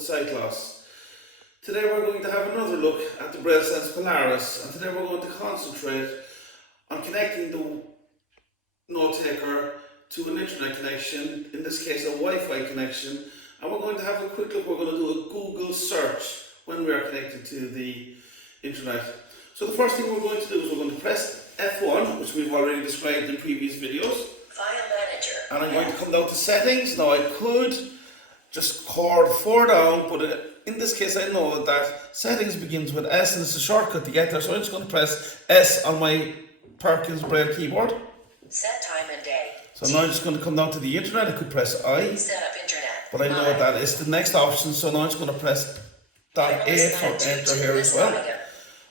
with sight loss. Today we're going to have another look at the Braille Sense Polaris, and today we're going to concentrate on connecting the note taker to an internet connection, in this case a Wi-Fi connection, and we're going to have a quick look. We're going to do a Google search when we are connected to the internet. So the first thing we're going to do is we're going to press F1, which we've already described in previous videos. File manager. And I'm going to come down to settings. Now I could just chord 4 down, but in this case I know that settings begins with S and it's a shortcut to get there, so I'm just going to press S on my Perkins Braille keyboard. Set time and day. So now I'm just going to come down to the internet. I could press I, Set up internet. but I know that is the next option, so now I'm just going to press dot A for enter here as well.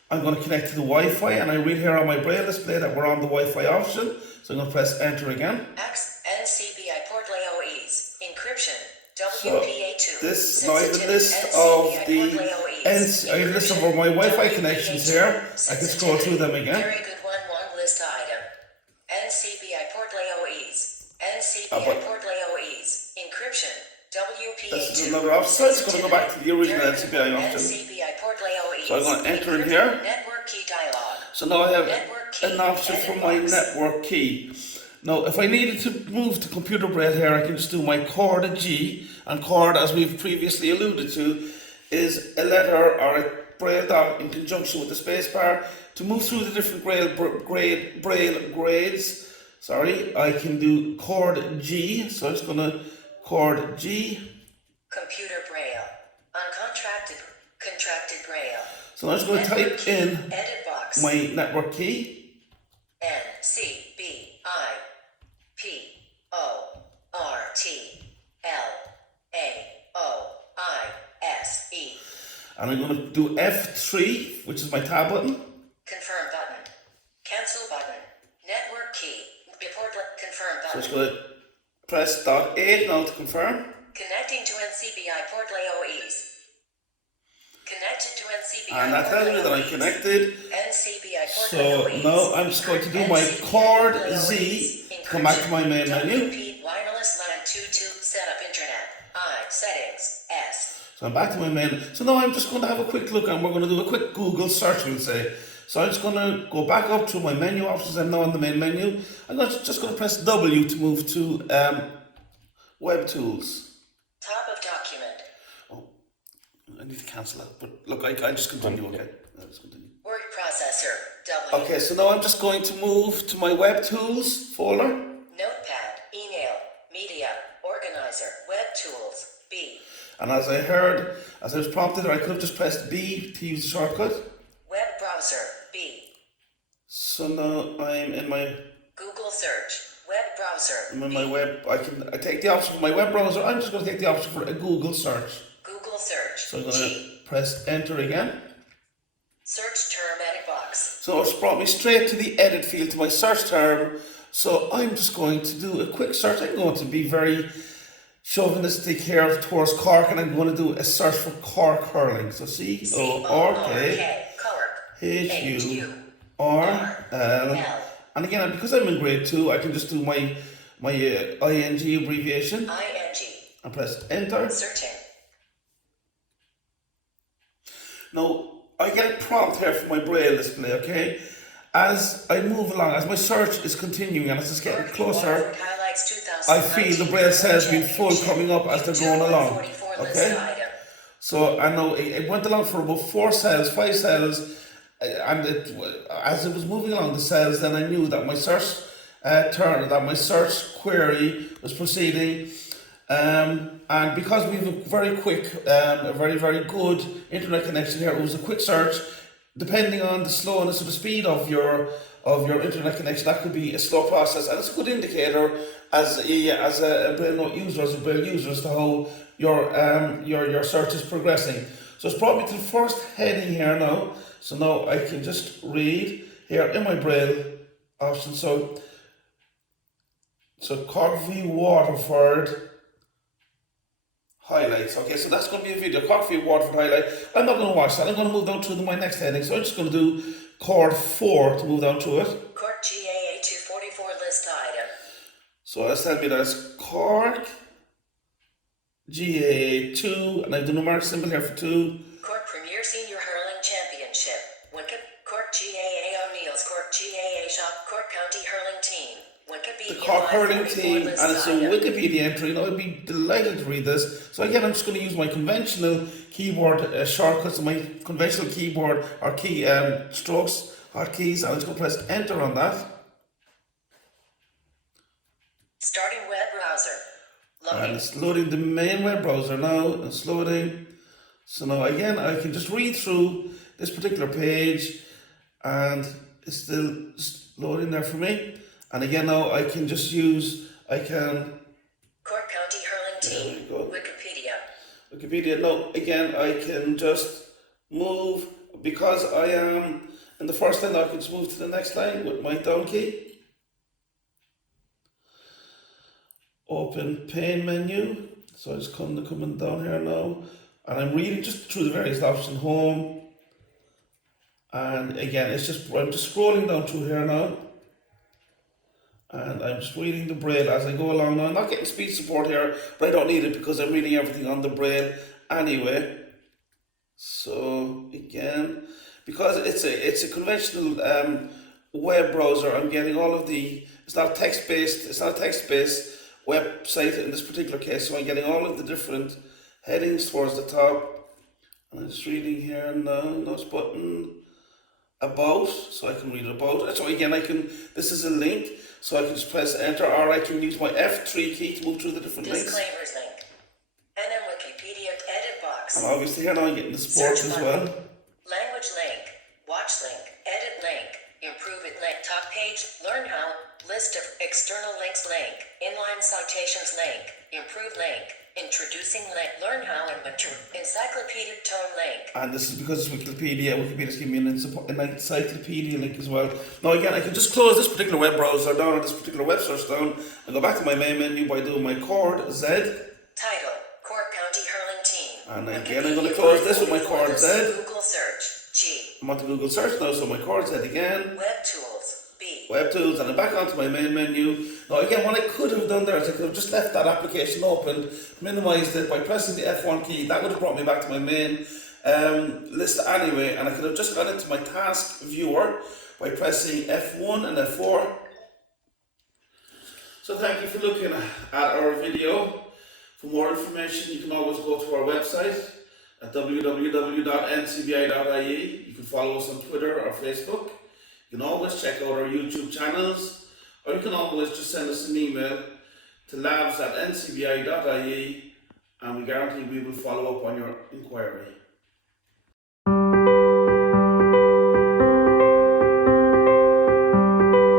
I'm going to connect to the Wi-Fi, and I read here on my Braille display that we're on the Wi-Fi option, so I'm going to press enter again. NCBI port layout encryption. So this now I have a list of I have a list of all my Wi-Fi connections here. I can scroll through them again. Very good one list item. NCBI port layout NCBI port layout encryption. WPA2. This is another option. So I'm just going to go back to the original NCBI option. NCBI port layout So I'm going to enter in here. Network key dialog. So now I have an option for my network key. Now, if I needed to move to computer Braille here, I can just do my chord G, and chord, as we've previously alluded to, is a letter or a Braille dot in conjunction with the space bar. To move through the different Braille grades, I can do chord G. So I'm just going to chord G. Computer Braille. Contracted Braille. So I'm just going to type in edit box. My network key. NCBIPORTLAOISE. And I'm going to do F3, which is my tab button. Confirm button. Cancel button. Network key. Report confirm button. So I'm just going to press dot A now to confirm. Connecting to NCBI port layout. Connected to NCBI. And that tells me that I'm connected. NCBI port so now I'm just going to do my chord Z to come back to my main menu. Wireless LAN 22 setup internet. Settings S. So I'm back to my main. So now I'm just going to have a quick look, and we're going to do a quick Google search, we'll say. So I'm just going to go back up to my menu options. I'm now on the main menu. I'm just going to press W to move to Web Tools. Top of document. Oh, I need to cancel that. But look, I just continue. Okay, I'll just continue. Word processor. W. Okay, so now I'm just going to move to my Web Tools folder. Notepad, email, media, organizer, Web Tools, B. And as I was prompted, I could have just pressed B to use the shortcut. Web browser, B. So now I'm in my Google search, web browser. I'm in my web. I take the option for my web browser. I'm just going to take the option for a Google search. Google search. So I'm going to press enter again. Search term edit box. So it's brought me straight to the edit field, to my search term. So I'm just going to do a quick search. I'm going to be very chauvinistic here towards Cork, and I'm going to do a search for Cork hurling. So C-O-R-K H-U-R-L. And again, because I'm in grade 2, I can just do my ING abbreviation. ING. And press enter. Searching. Now, I get a prompt here from my Braille display, okay? As I move along, as my search is continuing and as it's getting closer, I feel the Braille cells being full coming up as they're going along, okay? So I know it went along for about 4 cells, 5 cells, and as it was moving along the cells, then I knew that my search my search query was proceeding. And because we have a very quick, a very good internet connection here, it was a quick search. Depending on the slowness or the speed of your internet connection, that could be a slow process, and it's a good indicator as a Braille note user, as a Braille user, as to how your search is progressing. So it's brought me to the first heading here now. So now I can just read here in my Braille option. So Cork v Waterford highlights. Okay, so that's going to be a video. Cork v Waterford highlight. I'm not going to watch that. I'm going to move down to my next heading. So I'm just going to do chord 4 to move down to it. Cork GAA 244 list item. So that's telling me that's Cork GAA2, and I have the numeric symbol here for 2. Cork Premier Senior Hurling Championship. Wicked Cork GAA O'Neill's Cork GAA Shop Cork County Hurling Team. Wikipedia. The Cork Hurling 44 Team, list and it's a item. Wikipedia entry. I'd be delighted to read this. So again, I'm just going to use my conventional keyboard shortcuts and my conventional keyboard or key strokes, hotkeys, and I'm just going to press enter on that. Starting web browser. And Loading. it's loading the main web browser now. It's loading. So now again, I can just read through this particular page, and it's still just loading there for me. And again, now I can just use, Cork County Hurling Team. Wikipedia. Wikipedia. Now again, I can just move, because I am in the first line, I can just move to the next line with my down key. Open pane menu. So I just coming down here now, and I'm reading just through the various options. Home, and again, I'm just scrolling down through here now, and I'm just reading the Braille as I go along. Now I'm not getting speech support here, but I don't need it because I'm reading everything on the Braille anyway. So again, because it's a conventional web browser, I'm getting all of the. It's not a text-based website in this particular case, so I'm getting all of the different headings towards the top. And I'm just reading here now, notes button, about, so I can read about. So again, this is a link, so I can just press enter, or I can use my F3 key to move through the different links. Disclaimers link. NM Wikipedia edit box. And obviously here now I'm getting the support Search as button. well. Language link. Watch link. Edit link. Improve it link. Top page. Learn how. List of external links link. Inline citations link. Improve link. Introducing link. Learn how and mature. Encyclopedic tone link. And this is because it's Wikipedia. Wikipedia's giving me an encyclopedia link as well. Now again, I can just close this particular web browser down, or this particular web search down, and go back to my main menu by doing my chord Z. Title. Cork County Hurling Team. And again, I'm going to close this with my chord Z. Google search. G. I'm on to Google search now, so my chord Z again. Web tools. B. Web tools, and I'm back onto my main menu. Now again, what I could have done there is I could have just left that application open, minimized it by pressing the F1 key. That would have brought me back to my main list anyway, and I could have just gone into my task viewer by pressing F1 and F4. So thank you for looking at our video. For more information, you can always go to our website at www.ncbi.ie. You can follow us on Twitter or Facebook. You can always check out our YouTube channels, or you can always just send us an email to labs@ncbi.ie, and we guarantee we will follow up on your inquiry.